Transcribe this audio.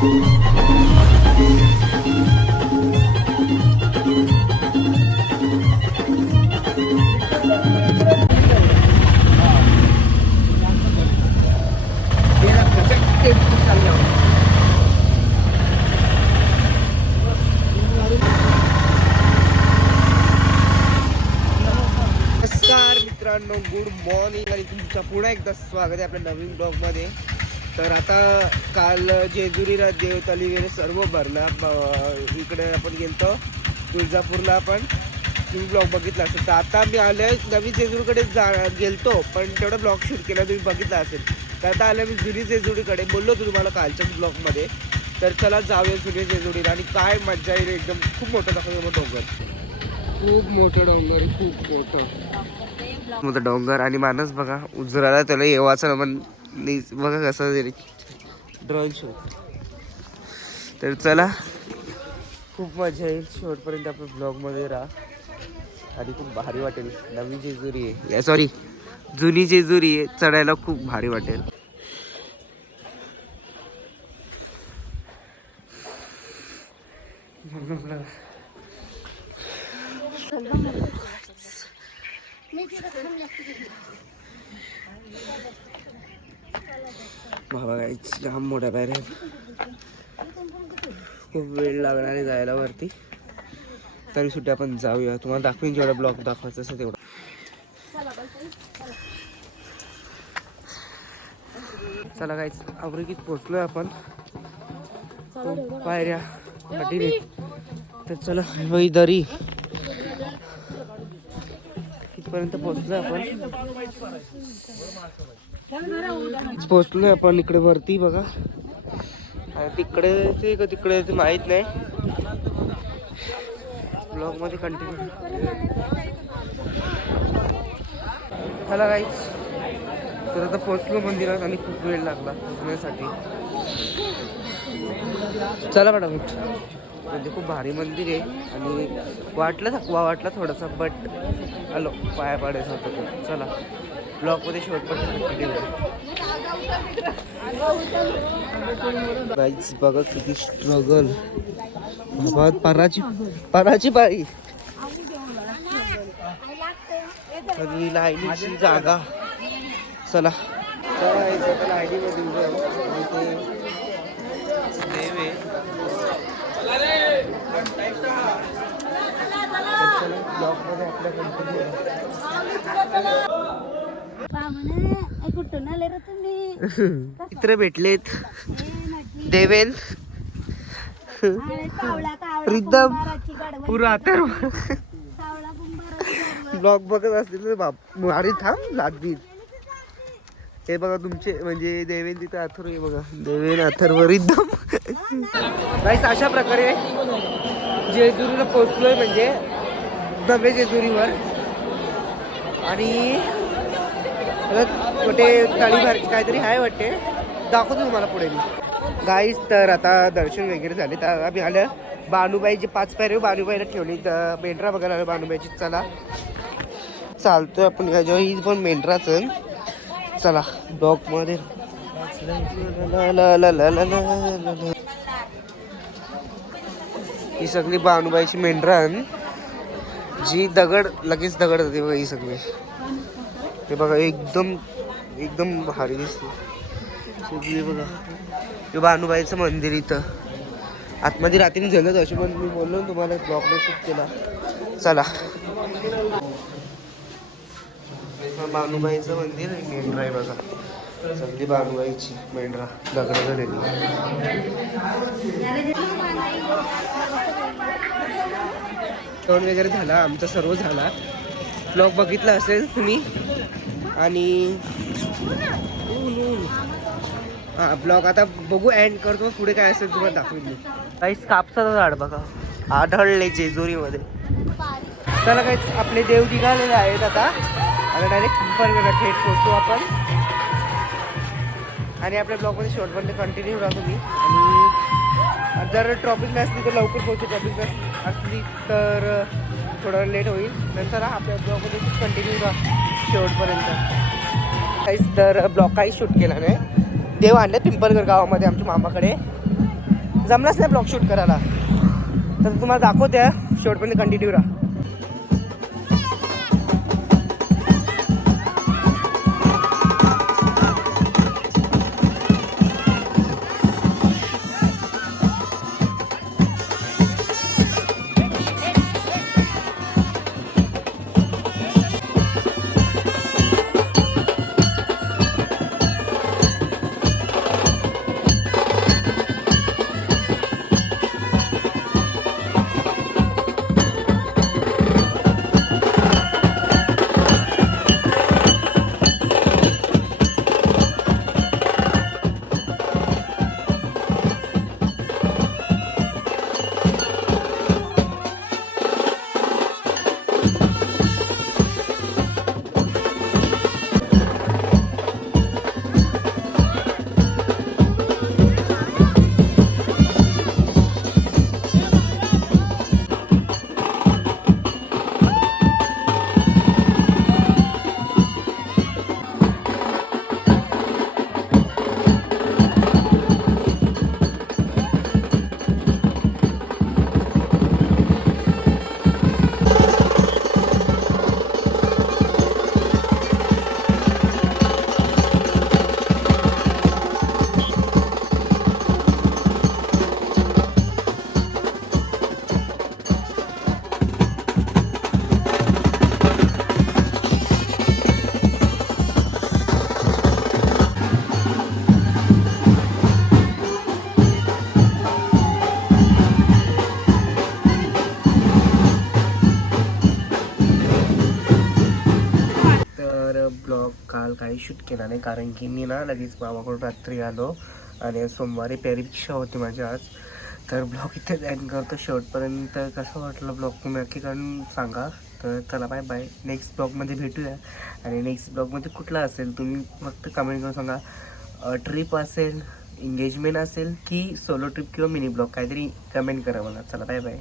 नमस्कार मित्रांनो good morning आणि तुमचं पुन्हा एकदा स्वागत आहे आपल्या नवीन ब्लॉगमध्ये तर आता काल जेजुरीला देवताली वगैरे सर्व भरला. ब- इकडे आपण गेलतो. तुळजापूरला आपण तुम्ही ब्लॉग बघितला असेल. तर आता मी आलोय नवीन जेजुरीकडे जा गेलतो. पण तेवढा ब्लॉग शूट केला तुम्ही बघितला असेल. तर आता आलं मी जुनी जेजुरीकडे. बोललो होतो तुम्हाला कालच्याच ब्लॉगमध्ये. तर चला जाऊया जुनी जेजुरीला. आणि काय मजा येईल एकदम. खूप मोठं दाखवतो मग डोंगर खूप मोठं डोंगर आहे, खूप मोठं. मोठं डोंगर आणि माणूस बघा. उजराला त्याला येवाचं पण बघा कसं ड्रॉइंग शो. तर चला. खूप मजा येईल शेवटपर्यंत आपण ब्लॉगमध्ये राहा. आणि खूप भारी वाटेल. नवीन जेजुरी आहे. सॉरी जुनी जेजुरी आहे. चढायला खूप भारी वाटेल. बाबा गाईच जाम मोठ्या पायऱ्या खूप वेळ लागणार आहे जायला वरती. तरी सुट्टी आपण जाऊया. तुम्हाला दाखवीन जेवढा ब्लॉक दाखवायचा असेल तेवढा. चला गाईच अमरिकीत पोचलोय आपण. खूप पायऱ्या वाटीने तर चला वही दरी इथपर्यंत पोचलोय आपण. पोचलोय आपण इकडे वरती बघा. आणि तिकडे ते का तिकडे ते माहीत नाही. ब्लॉगमध्ये कंटिन्यू चला काहीच तर आता पोचलो मंदिरात आणि खूप वेळ लागला पोचण्यासाठी चला मॅडम म्हणजे खूप भारी मंदिर आहे आणि वाटलं थकवा वाटला थोडासा बट आलो पाया पाडायचं होतं. चला. ब्लॉकमध्ये शेवटपर्यंत बाईच बघा किती स्ट्रगल पराची पराची बाई. सगळी लायनीची जागा. चला. ब्लॉकमध्ये आपल्या कंपनी मित्र भेटलेत. देवेन. रिदम. पुरा तर ब्लॉग बघत असतील तर बाप. अरे थांब लागतील हे बघा तुमचे म्हणजे देवेन तिथे अथर्व हे बघा. देवेन अथर्व रिदम. बाईस अशा प्रकारे जेजुरीला पोचलोय म्हणजे दबे जेजुरीवर. आणि कुठे तळी भर काहीतरी आहे वाटते. दाखवतो तुम्हाला पुढे मी. गाईच तर आता दर्शन वगैरे झाले. तर आम्ही आलं. बानूबाईची पाच पायरे हो, बानूबाईला ठेवली. तर मेंढरा बघायला आलं बानूबाईची. चला. चालतोय आपण. काय जेव्हा हीच पण मेंढराच चला. ब्लॉकमध्ये ही सगळी बानुबाईची मेंढरा जी दगड लगेच दगड होती ही सगळी. हे बघा एकदम एकदम भारी दिसते. बघा. हे बानुबाईचं मंदिर इथं. आतमध्ये रात्री झालं अशी पण मी बोललो ना तुम्हाला ब्लॉगला शूट केला. चला. बानुबाईचं मंदिर आणि मेंढरा आहे बघा. सगळी बानुबाईची मेंढरा दगड झालेली. जेवण वगैरे झाला आमचा सर्व झाला. ब्लॉग बघितला असेल तुम्ही. आणि हां हा ब्लॉग आता बघू एंड करतो. पुढे काय असेल तुम्हाला दाखवून मी. काहीच कापसाचं झाड बघा. आढळले जेजुरीमध्ये. चला काहीच आपले देव निघालेले आहेत आता. आता डायरेक्ट पिंपळगडला थेट पोहोचतो आपण. आणि आपल्या ब्लॉगमध्ये शेवटपर्यंत कंटिन्यू राहा तुम्ही आणि जर ट्रॉफिक नसली तर लवकर पोहोचू. ट्रॉफिक नस असली तर थोडं लेट होईल. नंतर आपल्या ब्लॉगमध्ये कंटिन्यू राहा शेवटपर्यंत. काहीच तर ब्लॉग काहीच शूट केला नाही. देव आणले पिंपलगर गावामध्ये आमच्या मामाकडे. जमलाच नाही ब्लॉग शूट करायला. तर तुम्हाला दाखवत्या शेवटपर्यंत कंटिन्यू राहा. काल काही शूट केला नाही. कारण की मी ना लगेच मामाकडून रात्री आलो आणि सोमवारी परीक्षा होती माझी आज. तर ब्लॉग इथेच एंड करतो शेवटपर्यंत. कसं वाटलं ब्लॉग तुम्ही नक्की करून सांगा. तर चला बाय बाय नेक्स्ट ब्लॉगमध्ये भेटूया. आणि नेक्स्ट ब्लॉगमध्ये कुठला असेल तुम्ही फक्त कमेंट करून सांगा. ट्रिप असेल एंगेजमेंट असेल की सोलो ट्रिप किंवा मिनी ब्लॉग काहीतरी कमेंट करा मला. चला बाय बाय